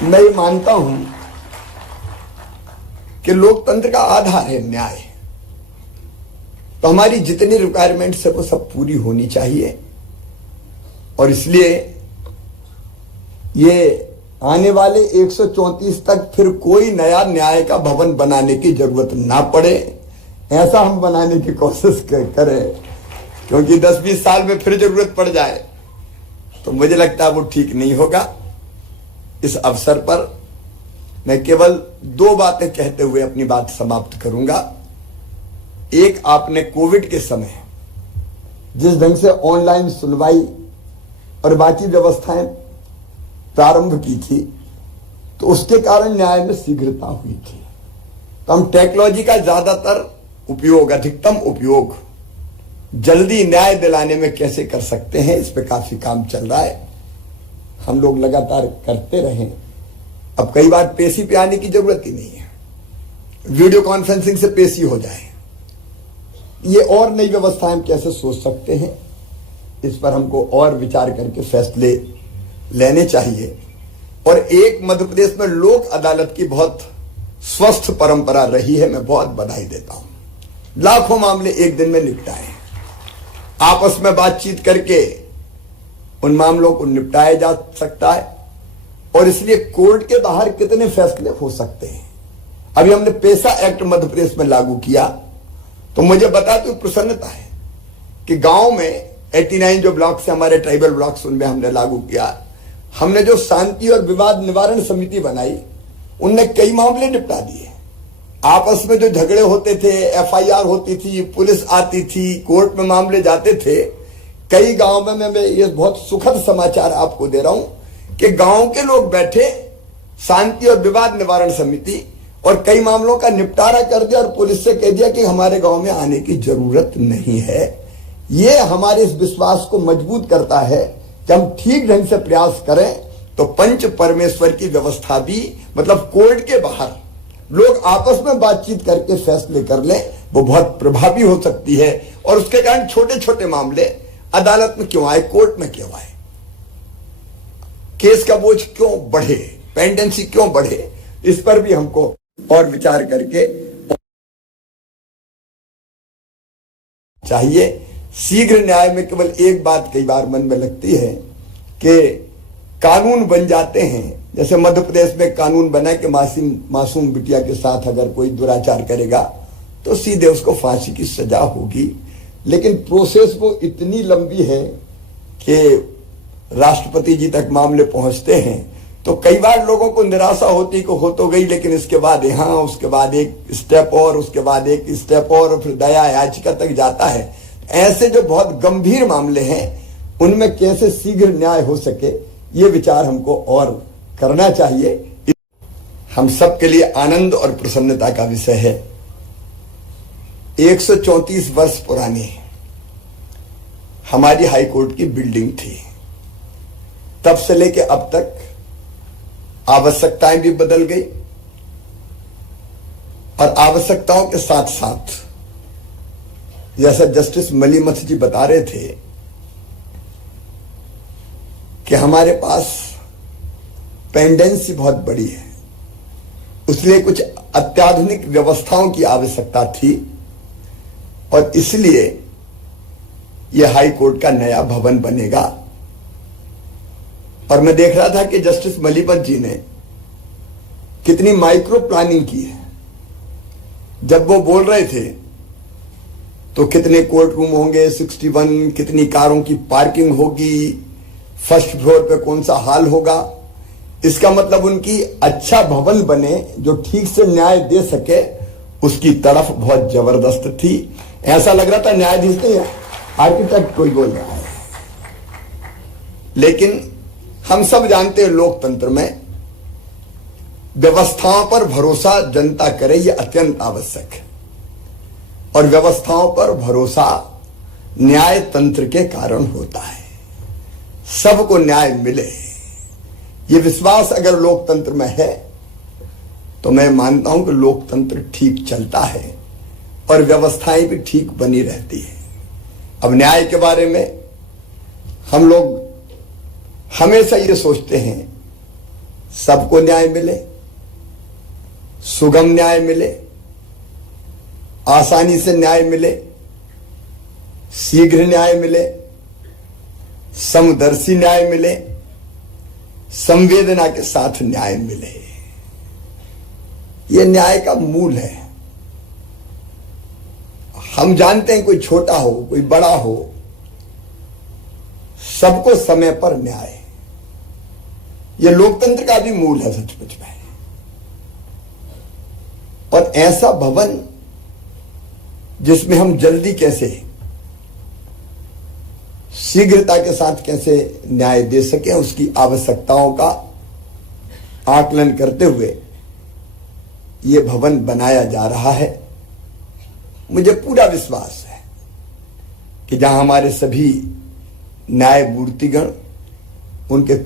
मैं ये मानता हूं कि लोकतंत्र का आधार है न्याय। तो हमारी जितनी रिक्वायरमेंट्स है वो सब पूरी होनी चाहिए और इसलिए ये आने वाले 134 तक फिर कोई नया न्याय का भवन बनाने की जरूरत ना पड़े, ऐसा हम बनाने की कोशिश करें, क्योंकि 10-20 साल में फिर जरूरत पड़ जाए तो मुझे लगता है वो ठीक नहीं होगा। इस अवसर पर मैं केवल 2 बातें कहते हुए अपनी बात समाप्त करूंगा। एक, आपने कोविड के समय जिस ढंग से ऑनलाइन सुनवाई और बाकी व्यवस्थाएं प्रारंभ की थी तो उसके कारण न्याय में शीघ्रता हुई थी। तो हम टेक्नोलॉजी का ज्यादातर उपयोग, अधिकतम उपयोग जल्दी न्याय दिलाने में कैसे कर सकते हैं, इस पे काफी काम चल रहा है। हम लोग लगातार करते रहें। अब कई बार पेशी पे आने की जरूरत ही नहीं है, वीडियो कॉन्फ्रेंसिंग से पेशी हो जाए। ये और नई व्यवस्थाएं हम कैसे सोच सकते हैं, इस पर हमको और विचार करके फैसले लेने चाहिए। और एक, मध्य प्रदेश में लोक अदालत की बहुत स्वस्थ परंपरा रही है, मैं बहुत बधाई देता हूं। लाखों मामले एक दिन में निपटाए, आपस में बातचीत करके उन मामलों को निपटाया जा सकता है। और इसलिए कोर्ट के बाहर कितने फैसले हो सकते हैं। अभी हमने पेशा एक्ट मध्य प्रदेश में लागू किया तो मुझे बताते हुए प्रसन्नता है कि गांव में 89 जो ब्लॉक्स है हमारे ट्राइबल ब्लॉक्स, उनमें हमने लागू किया। हमने जो शांति और विवाद निवारण समिति बनाई उनने कई मामले निपटा दिए। आपस में जो झगड़े होते थे, FIR होती थी, पुलिस आती थी, कोर्ट में मामले जाते थे। कई गांव में मैं ये बहुत सुखद समाचार आपको दे रहा हूं कि गांव के लोग बैठे, शांति और विवाद निवारण समिति, और कई मामलों का निपटारा कर दिया और पुलिस से कह दिया कि हमारे गांव में आने की जरूरत नहीं है। ये हमारे इस विश्वास को मजबूत करता है कि हम ठीक ढंग से प्रयास करें तो पंच परमेश्वर की व्यवस्था भी, मतलब कोर्ट के बाहर लोग आपस में बातचीत करके फैसले कर लें, वो बहुत प्रभावी हो सकती है। और उसके कारण छोटे छोटे मामले अदालत में क्यों आए, कोर्ट में क्यों आए, केस का बोझ क्यों बढ़े, पेंडेंसी क्यों बढ़े, इस पर भी हमको और विचार करके चाहिए। शीघ्र न्याय में केवल एक बात कई बार मन में लगती है कि कानून बन जाते हैं, जैसे मध्य प्रदेश में कानून बना कि मासूम बिटिया के साथ अगर कोई दुराचार करेगा तो सीधे उसको फांसी की सजा होगी। लेकिन प्रोसेस वो इतनी लंबी है कि राष्ट्रपति जी तक मामले पहुंचते हैं तो कई बार लोगों को निराशा होती कि हो तो गई, लेकिन इसके बाद यहाँ, उसके बाद एक स्टेप और, उसके बाद एक स्टेप और फिर दया याचिका तक जाता है। ऐसे जो बहुत गंभीर मामले हैं उनमें कैसे शीघ्र न्याय हो सके, ये विचार हमको और करना चाहिए। हम सब के लिए आनंद और प्रसन्नता का विषय है। 134 वर्ष पुरानी हमारी हाईकोर्ट की बिल्डिंग थी। तब से लेके अब तक आवश्यकताएं भी बदल गई और आवश्यकताओं के साथ साथ, जैसा जस्टिस मलीमथ जी बता रहे थे कि हमारे पास पेंडेंसी बहुत बड़ी है, इसलिए कुछ अत्याधुनिक व्यवस्थाओं की आवश्यकता थी और इसलिए यह हाई कोर्ट का नया भवन बनेगा। और मैं देख रहा था कि जस्टिस मलीमथ जी ने कितनी माइक्रो प्लानिंग की है। जब वो बोल रहे थे तो कितने कोर्ट रूम होंगे, 61, कितनी कारों की पार्किंग होगी, फर्स्ट फ्लोर पे कौन सा हॉल होगा। इसका मतलब उनकी अच्छा भवन बने जो ठीक से न्याय दे सके, उसकी तरफ बहुत जबरदस्त थी। ऐसा लग रहा था न्यायाधीश नहीं, आर्किटेक्ट कोई बोल रहा है। लेकिन हम सब जानते हैं लोकतंत्र में व्यवस्थाओं पर भरोसा जनता करे, यह अत्यंत आवश्यक है। और व्यवस्थाओं पर भरोसा न्याय तंत्र के कारण होता है, सबको न्याय मिले। यह विश्वास अगर लोकतंत्र में है तो मैं मानता हूं कि लोकतंत्र ठीक चलता है और व्यवस्थाएं भी ठीक बनी रहती है। अब न्याय के बारे में हम लोग हमेशा ये सोचते हैं सबको न्याय मिले, सुगम न्याय मिले, आसानी से न्याय मिले, शीघ्र न्याय मिले, समदर्शी न्याय मिले, संवेदना के साथ न्याय मिले। यह न्याय का मूल है। हम जानते हैं कोई छोटा हो कोई बड़ा हो, सबको समय पर न्याय, यह लोकतंत्र का भी मूल है सचमुच में। और ऐसा भवन जिसमें हम जल्दी कैसे, शीघ्रता के साथ कैसे न्याय दे सकें, उसकी आवश्यकताओं का आकलन करते हुए यह भवन बनाया जा रहा है। मुझे पूरा विश्वास है कि जहां हमारे सभी न्यायमूर्तिगण उनके